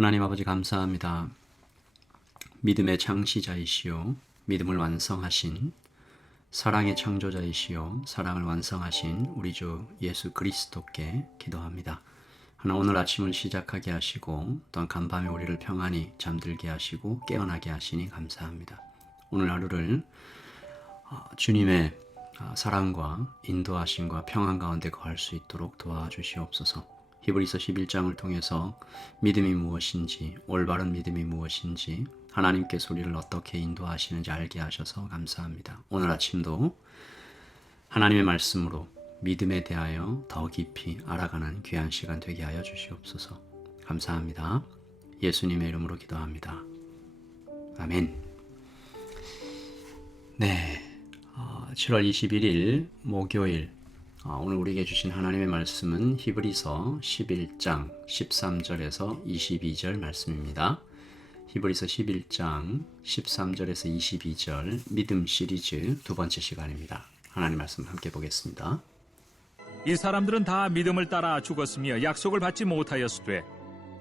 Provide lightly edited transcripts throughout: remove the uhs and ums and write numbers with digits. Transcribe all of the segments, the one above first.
하나님 아버지 감사합니다. 믿음의 창시자이시오 믿음을 완성하신 사랑의 창조자이시오 사랑을 완성하신 우리 주 예수 그리스도께 기도합니다. 하나 오늘 아침을 시작하게 하시고 또한 간밤에 우리를 평안히 잠들게 하시고 깨어나게 하시니 감사합니다. 오늘 하루를 주님의 사랑과 인도하심과 평안 가운데 거할 수 있도록 도와주시옵소서. 히브리서 11장을 통해서 믿음이 무엇인지, 올바른 믿음이 무엇인지, 하나님께서 우리를 어떻게 인도하시는지 알게 하셔서 감사합니다. 오늘 아침도 하나님의 말씀으로 믿음에 대하여 더 깊이 알아가는 귀한 시간 되게 하여 주시옵소서. 감사합니다. 예수님의 이름으로 기도합니다. 아멘. 네, 7월 21일 목요일, 오늘 우리에게 주신 하나님의 말씀은 히브리서 11장 13절에서 22절 말씀입니다. 히브리서 11장 13절에서 22절 믿음 시리즈 두 번째 시간입니다. 하나님 말씀 함께 보겠습니다. 이 사람들은 다 믿음을 따라 죽었으며 약속을 받지 못하였으되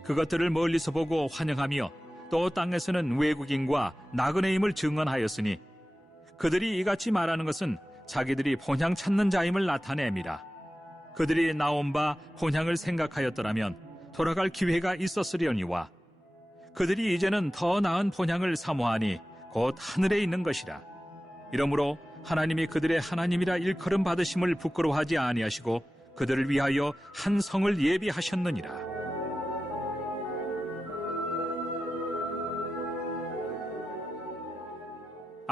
그것들을 멀리서 보고 환영하며 또 땅에서는 외국인과 나그네임을 증언하였으니 그들이 이같이 말하는 것은 자기들이 본향 찾는 자임을 나타냅니다. 그들이 나온 바 본향을 생각하였더라면 돌아갈 기회가 있었으려니와 그들이 이제는 더 나은 본향을 사모하니 곧 하늘에 있는 것이라. 이러므로 하나님이 그들의 하나님이라 일컬음 받으심을 부끄러워하지 아니하시고 그들을 위하여 한 성을 예비하셨느니라.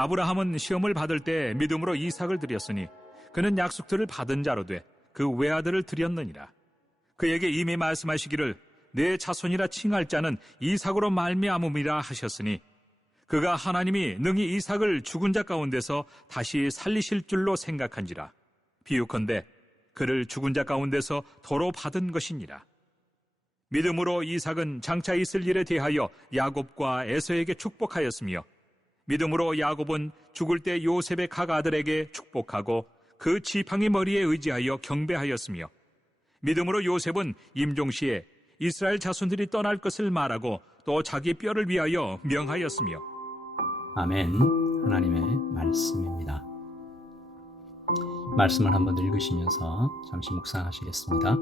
아브라함은 시험을 받을 때 믿음으로 이삭을 드렸으니 그는 약속들을 받은 자로 돼 그 외아들을 드렸느니라. 그에게 이미 말씀하시기를 내 자손이라 칭할 자는 이삭으로 말미암음이라 하셨으니 그가 하나님이 능히 이삭을 죽은 자 가운데서 다시 살리실 줄로 생각한지라. 비유컨대 그를 죽은 자 가운데서 도로 받은 것이니라. 믿음으로 이삭은 장차 있을 일에 대하여 야곱과 에서에게 축복하였으며 믿음으로 야곱은 죽을 때 요셉의 각 아들에게 축복하고 그 지팡이 머리에 의지하여 경배하였으며 믿음으로 요셉은 임종시에 이스라엘 자손들이 떠날 것을 말하고 또 자기 뼈를 위하여 명하였으며. 아멘. 하나님의 말씀입니다. 말씀을 한번 읽으시면서 잠시 묵상하시겠습니다.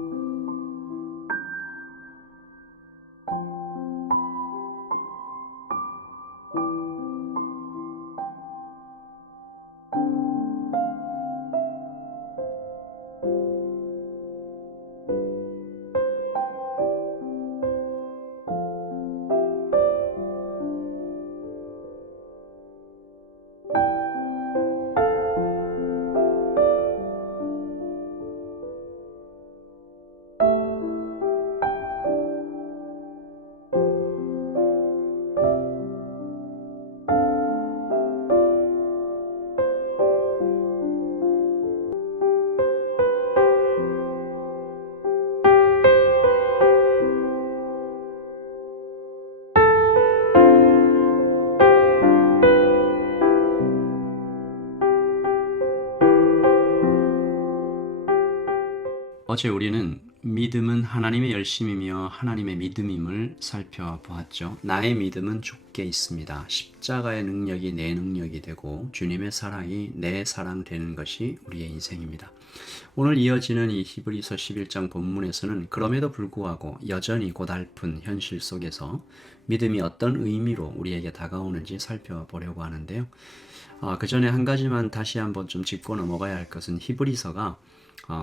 어제 우리는 믿음은 하나님의 열심이며 하나님의 믿음임을 살펴보았죠. 나의 믿음은 주께 있습니다. 십자가의 능력이 내 능력이 되고 주님의 사랑이 내 사랑 되는 것이 우리의 인생입니다. 오늘 이어지는 이 히브리서 11장 본문에서는 그럼에도 불구하고 여전히 고달픈 현실 속에서 믿음이 어떤 의미로 우리에게 다가오는지 살펴보려고 하는데요. 그 전에 한 가지만 다시 한번 좀 짚고 넘어가야 할 것은 히브리서가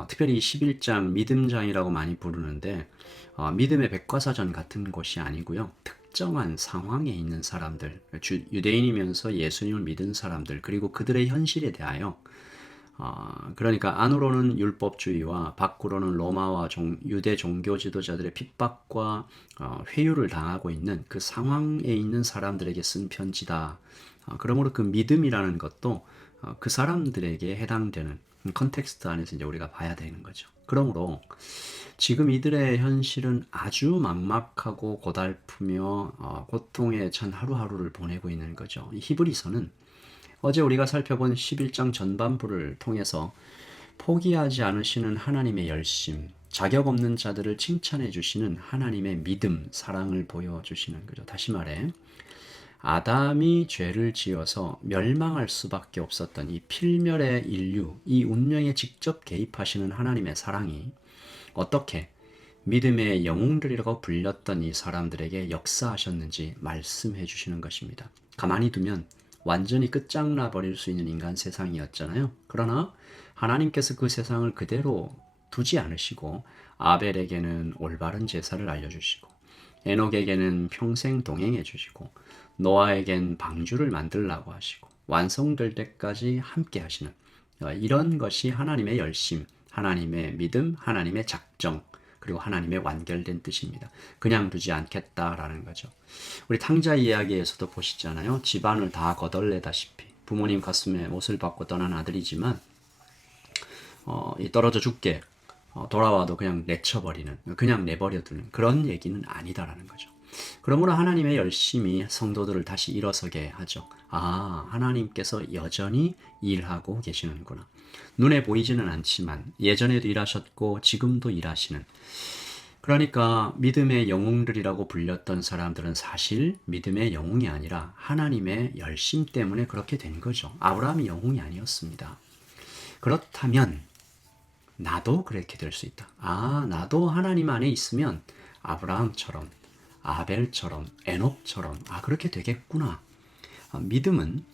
특별히 11장 믿음장이라고 많이 부르는데 믿음의 백과사전 같은 곳이 아니고요. 특정한 상황에 있는 사람들, 유대인이면서 예수님을 믿은 사람들, 그리고 그들의 현실에 대하여 그러니까 안으로는 율법주의와 밖으로는 로마와 유대 종교 지도자들의 핍박과 회유를 당하고 있는 그 상황에 있는 사람들에게 쓴 편지다. 그러므로 그 믿음이라는 것도 그 사람들에게 해당되는 컨텍스트 안에서 이제 우리가 봐야 되는 거죠. 그러므로 지금 이들의 현실은 아주 막막하고 고달프며 고통에 찬 하루하루를 보내고 있는 거죠. 이 히브리서는 어제 우리가 살펴본 11장 전반부를 통해서 포기하지 않으시는 하나님의 열심, 자격 없는 자들을 칭찬해 주시는 하나님의 믿음, 사랑을 보여주시는 거죠. 다시 말해 아담이 죄를 지어서 멸망할 수밖에 없었던 이 필멸의 인류, 이 운명에 직접 개입하시는 하나님의 사랑이 어떻게 믿음의 영웅들이라고 불렸던 이 사람들에게 역사하셨는지 말씀해 주시는 것입니다. 가만히 두면 완전히 끝장나 버릴 수 있는 인간 세상이었잖아요. 그러나 하나님께서 그 세상을 그대로 두지 않으시고 아벨에게는 올바른 제사를 알려주시고 에녹에게는 평생 동행해 주시고 노아에겐 방주를 만들라고 하시고 완성될 때까지 함께 하시는 이런 것이 하나님의 열심, 하나님의 믿음, 하나님의 작정, 그리고 하나님의 완결된 뜻입니다. 그냥 두지 않겠다라는 거죠. 우리 탕자 이야기에서도 보시잖아요. 집안을 다 거덜내다시피 부모님 가슴에 못을 박고 떠난 아들이지만 떨어져 죽게 돌아와도 그냥 내쳐버리는, 그냥 내버려두는 그런 얘기는 아니다라는 거죠. 그러므로 하나님의 열심히 성도들을 다시 일어서게 하죠. 아, 하나님께서 여전히 일하고 계시는구나. 눈에 보이지는 않지만 예전에도 일하셨고 지금도 일하시는. 그러니까 믿음의 영웅들이라고 불렸던 사람들은 사실 믿음의 영웅이 아니라 하나님의 열심 때문에 그렇게 된 거죠. 아브라함이 영웅이 아니었습니다. 그렇다면 나도 그렇게 될 수 있다. 아, 나도 하나님 안에 있으면 아브라함처럼, 아벨처럼, 에녹처럼 그렇게 되겠구나. 믿음은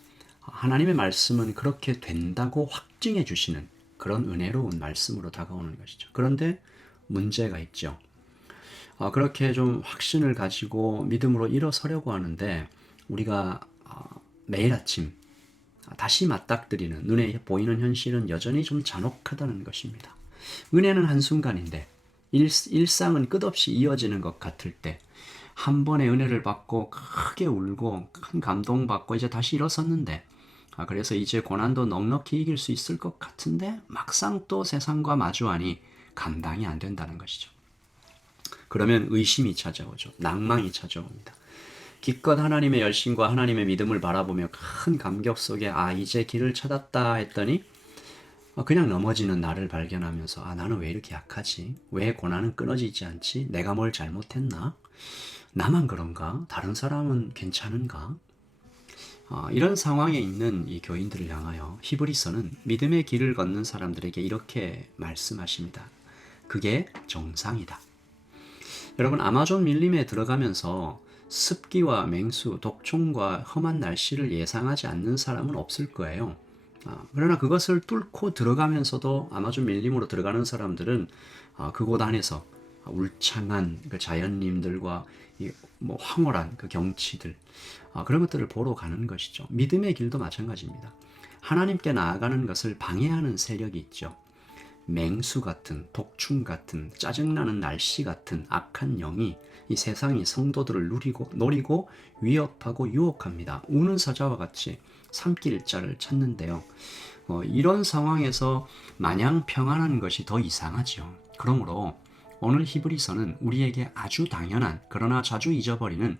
하나님의 말씀은 그렇게 된다고 확증해 주시는 그런 은혜로운 말씀으로 다가오는 것이죠. 그런데 문제가 있죠. 그렇게 좀 확신을 가지고 믿음으로 일어서려고 하는데 우리가 매일 아침 다시 맞닥뜨리는 눈에 보이는 현실은 여전히 좀 잔혹하다는 것입니다. 은혜는 한순간인데 일상은 끝없이 이어지는 것 같을 때 한 번의 은혜를 받고 크게 울고 큰 감동받고 이제 다시 일어섰는데 그래서 이제 고난도 넉넉히 이길 수 있을 것 같은데 막상 또 세상과 마주하니 감당이 안 된다는 것이죠. 그러면 의심이 찾아오죠. 낭망이 찾아옵니다. 기껏 하나님의 열심과 하나님의 믿음을 바라보며 큰 감격 속에 이제 길을 찾았다 했더니 그냥 넘어지는 나를 발견하면서 나는 왜 이렇게 약하지? 왜 고난은 끊어지지 않지? 내가 뭘 잘못했나? 나만 그런가? 다른 사람은 괜찮은가? 이런 상황에 있는 이 교인들을 향하여 히브리서는 믿음의 길을 걷는 사람들에게 이렇게 말씀하십니다. 그게 정상이다. 여러분, 아마존 밀림에 들어가면서 습기와 맹수, 독충과 험한 날씨를 예상하지 않는 사람은 없을 거예요. 그러나 그것을 뚫고 들어가면서도 아마존 밀림으로 들어가는 사람들은 그곳 안에서 울창한 그 자연님들과 황홀한 그 경치들, 그런 것들을 보러 가는 것이죠. 믿음의 길도 마찬가지입니다. 하나님께 나아가는 것을 방해하는 세력이 있죠. 맹수 같은, 독충 같은, 짜증나는 날씨 같은 악한 영이 이 세상이 성도들을 노리고 위협하고 유혹합니다. 우는 사자와 같이 삼킬 자를 찾는데요. 이런 상황에서 마냥 평안한 것이 더 이상하죠. 그러므로 오늘 히브리서는 우리에게 아주 당연한, 그러나 자주 잊어버리는,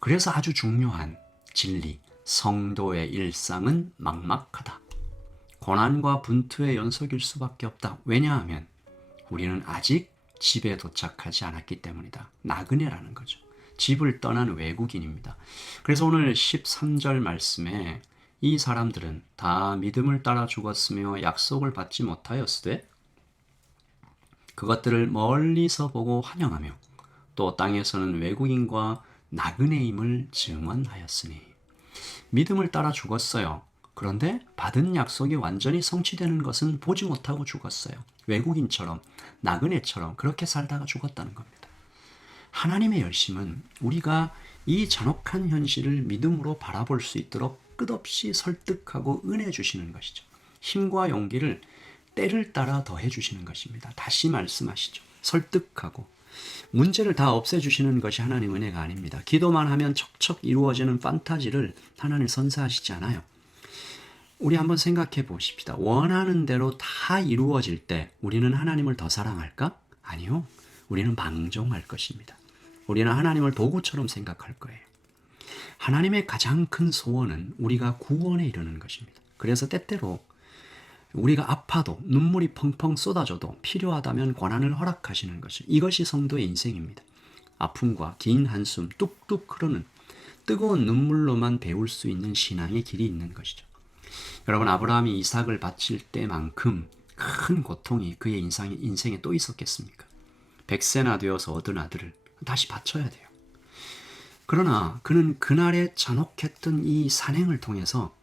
그래서 아주 중요한 진리, 성도의 일상은 막막하다. 고난과 분투의 연속일 수밖에 없다. 왜냐하면 우리는 아직 집에 도착하지 않았기 때문이다. 나그네라는 거죠. 집을 떠난 외국인입니다. 그래서 오늘 13절 말씀에 이 사람들은 다 믿음을 따라 죽었으며 약속을 받지 못하였으되 그것들을 멀리서 보고 환영하며 또 땅에서는 외국인과 나그네임을 증언하였으니. 믿음을 따라 죽었어요. 그런데 받은 약속이 완전히 성취되는 것은 보지 못하고 죽었어요. 외국인처럼, 나그네처럼 그렇게 살다가 죽었다는 겁니다. 하나님의 열심은 우리가 이 잔혹한 현실을 믿음으로 바라볼 수 있도록 끝없이 설득하고 은혜 주시는 것이죠. 힘과 용기를 때를 따라 더해 주시는 것입니다. 다시 말씀하시죠. 설득하고 문제를 다 없애주시는 것이 하나님 은혜가 아닙니다. 기도만 하면 척척 이루어지는 판타지를 하나님 선사하시지 않아요. 우리 한번 생각해 보십시다. 원하는 대로 다 이루어질 때 우리는 하나님을 더 사랑할까? 아니요. 우리는 방종할 것입니다. 우리는 하나님을 도구처럼 생각할 거예요. 하나님의 가장 큰 소원은 우리가 구원에 이르는 것입니다. 그래서 때때로 우리가 아파도 눈물이 펑펑 쏟아져도 필요하다면 고난을 허락하시는 것이, 이것이 성도의 인생입니다. 아픔과 긴 한숨 뚝뚝 흐르는 뜨거운 눈물로만 배울 수 있는 신앙의 길이 있는 것이죠. 여러분, 아브라함이 이삭을 바칠 때만큼 큰 고통이 그의 인생에 또 있었겠습니까? 100세나 되어서 얻은 아들을 다시 바쳐야 돼요. 그러나 그는 그날의 잔혹했던 이 산행을 통해서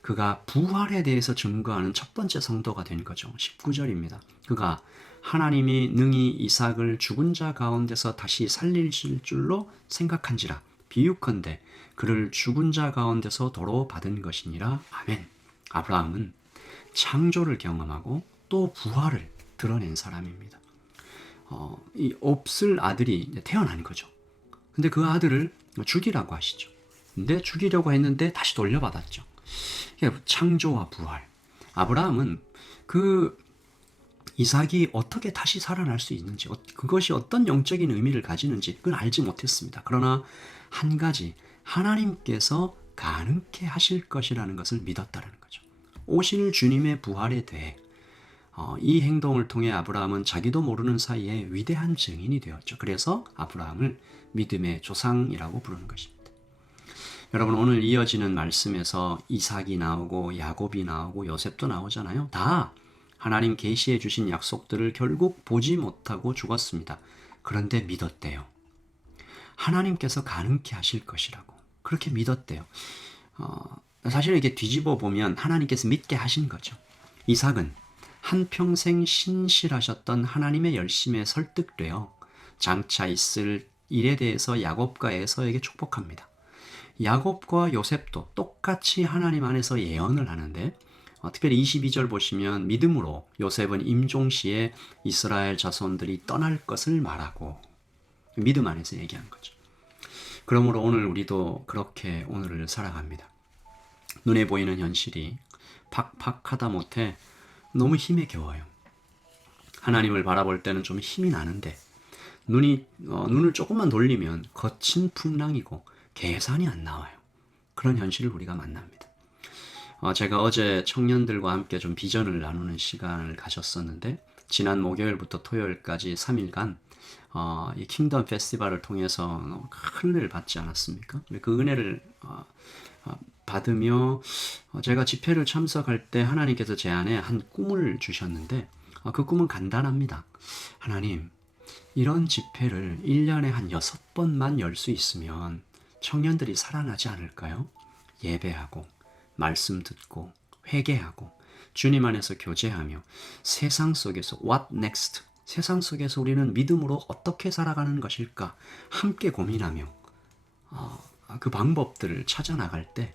그가 부활에 대해서 증거하는 첫 번째 성도가 된 거죠. 19절입니다. 그가 하나님이 능히 이삭을 죽은 자 가운데서 다시 살리실 줄로 생각한지라 비유컨대 그를 죽은 자 가운데서 도로 받은 것이니라. 아멘. 아브라함은 창조를 경험하고 또 부활을 드러낸 사람입니다. 이 없을 아들이 태어난 거죠. 근데 그 아들을 죽이라고 하시죠. 근데 죽이려고 했는데 다시 돌려받았죠. 창조와 부활. 아브라함은 그 이삭이 어떻게 다시 살아날 수 있는지, 그것이 어떤 영적인 의미를 가지는지 그걸 알지 못했습니다. 그러나 한 가지, 하나님께서 가능케 하실 것이라는 것을 믿었다는 거죠. 오실 주님의 부활에 대해 이 행동을 통해 아브라함은 자기도 모르는 사이에 위대한 증인이 되었죠. 그래서 아브라함을 믿음의 조상이라고 부르는 것입니다. 여러분, 오늘 이어지는 말씀에서 이삭이 나오고 야곱이 나오고 요셉도 나오잖아요. 다 하나님 계시해 주신 약속들을 결국 보지 못하고 죽었습니다. 그런데 믿었대요. 하나님께서 가능케 하실 것이라고 그렇게 믿었대요. 사실은 이게 뒤집어 보면 하나님께서 믿게 하신 거죠. 이삭은 한평생 신실하셨던 하나님의 열심에 설득되어 장차 있을 일에 대해서 야곱과 에서에게 축복합니다. 야곱과 요셉도 똑같이 하나님 안에서 예언을 하는데 특별히 22절 보시면 믿음으로 요셉은 임종시에 이스라엘 자손들이 떠날 것을 말하고 믿음 안에서 얘기한 거죠. 그러므로 오늘 우리도 그렇게 오늘을 살아갑니다. 눈에 보이는 현실이 팍팍하다 못해 너무 힘에 겨워요. 하나님을 바라볼 때는 좀 힘이 나는데 눈을 조금만 돌리면 거친 풍랑이고 계산이 안 나와요. 그런 현실을 우리가 만납니다. 제가 어제 청년들과 함께 좀 비전을 나누는 시간을 가졌었는데 지난 목요일부터 토요일까지 3일간 이 킹덤 페스티벌을 통해서 큰 은혜를 받지 않았습니까? 그 은혜를 받으며 제가 집회를 참석할 때 하나님께서 제 안에 한 꿈을 주셨는데 그 꿈은 간단합니다. 하나님, 이런 집회를 1년에 한 6번만 열 수 있으면 청년들이 살아나지 않을까요? 예배하고 말씀 듣고 회개하고 주님 안에서 교제하며 세상 속에서 what next? 세상 속에서 우리는 믿음으로 어떻게 살아가는 것일까? 함께 고민하며 그 방법들을 찾아 나갈 때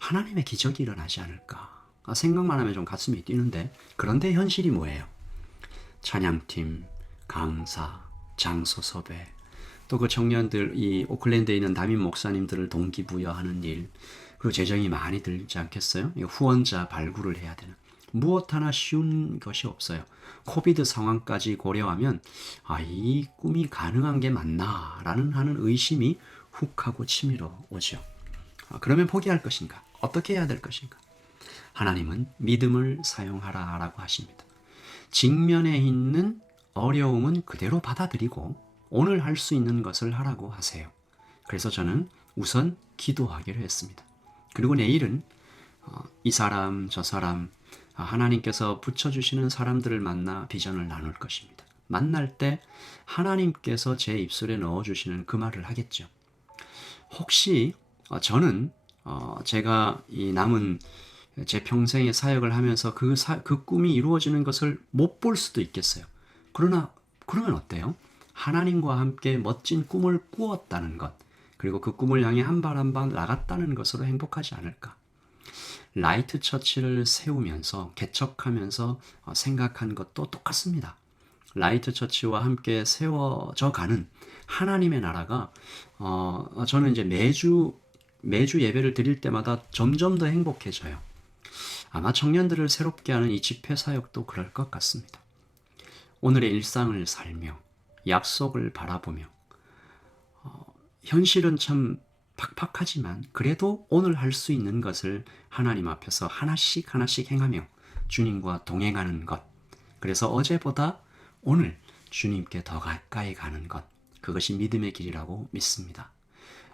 하나님의 기적이 일어나지 않을까? 생각만 하면 좀 가슴이 뛰는데 그런데 현실이 뭐예요? 찬양팀, 강사, 장소 섭외, 또 그 청년들, 이 오클랜드에 있는 담임 목사님들을 동기부여하는 일, 그리고 재정이 많이 들지 않겠어요? 후원자 발굴을 해야 되는. 무엇 하나 쉬운 것이 없어요. 코비드 상황까지 고려하면 이 꿈이 가능한 게 맞나? 라는 하는 의심이 훅 하고 치밀어 오죠. 그러면 포기할 것인가? 어떻게 해야 될 것인가? 하나님은 믿음을 사용하라 라고 하십니다. 직면에 있는 어려움은 그대로 받아들이고 오늘 할 수 있는 것을 하라고 하세요. 그래서 저는 우선 기도하기로 했습니다. 그리고 내일은 이 사람 저 사람 하나님께서 붙여주시는 사람들을 만나 비전을 나눌 것입니다. 만날 때 하나님께서 제 입술에 넣어주시는 그 말을 하겠죠. 혹시 저는 제가 이 남은 제 평생의 사역을 하면서 그 꿈이 이루어지는 것을 못 볼 수도 있겠어요. 그러면 어때요? 하나님과 함께 멋진 꿈을 꾸었다는 것, 그리고 그 꿈을 향해 한 발 한 발 나갔다는 것으로 행복하지 않을까? 라이트 처치를 세우면서 개척하면서 생각한 것도 똑같습니다. 라이트 처치와 함께 세워져 가는 하나님의 나라가 저는 이제 매주 예배를 드릴 때마다 점점 더 행복해져요. 아마 청년들을 새롭게 하는 이 집회 사역도 그럴 것 같습니다. 오늘의 일상을 살며 약속을 바라보며 현실은 참 팍팍하지만 그래도 오늘 할 수 있는 것을 하나님 앞에서 하나씩 행하며 주님과 동행하는 것. 그래서 어제보다 오늘 주님께 더 가까이 가는 것. 그것이 믿음의 길이라고 믿습니다.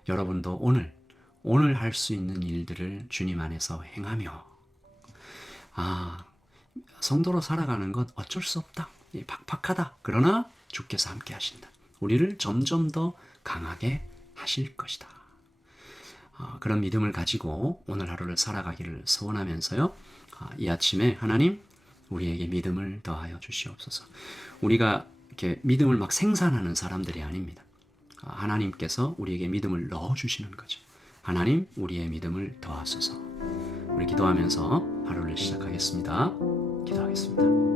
여러분도 오늘 할 수 있는 일들을 주님 안에서 행하며, 성도로 살아가는 것 어쩔 수 없다. 팍팍하다. 그러나 주께서 함께 하신다. 우리를 점점 더 강하게 하실 것이다. 그런 믿음을 가지고 오늘 하루를 살아가기를 소원하면서요. 이 아침에 하나님 우리에게 믿음을 더하여 주시옵소서. 우리가 이렇게 믿음을 막 생산하는 사람들이 아닙니다. 하나님께서 우리에게 믿음을 넣어주시는 거죠. 하나님 우리의 믿음을 더하소서. 우리 기도하면서 하루를 시작하겠습니다. 기도하겠습니다.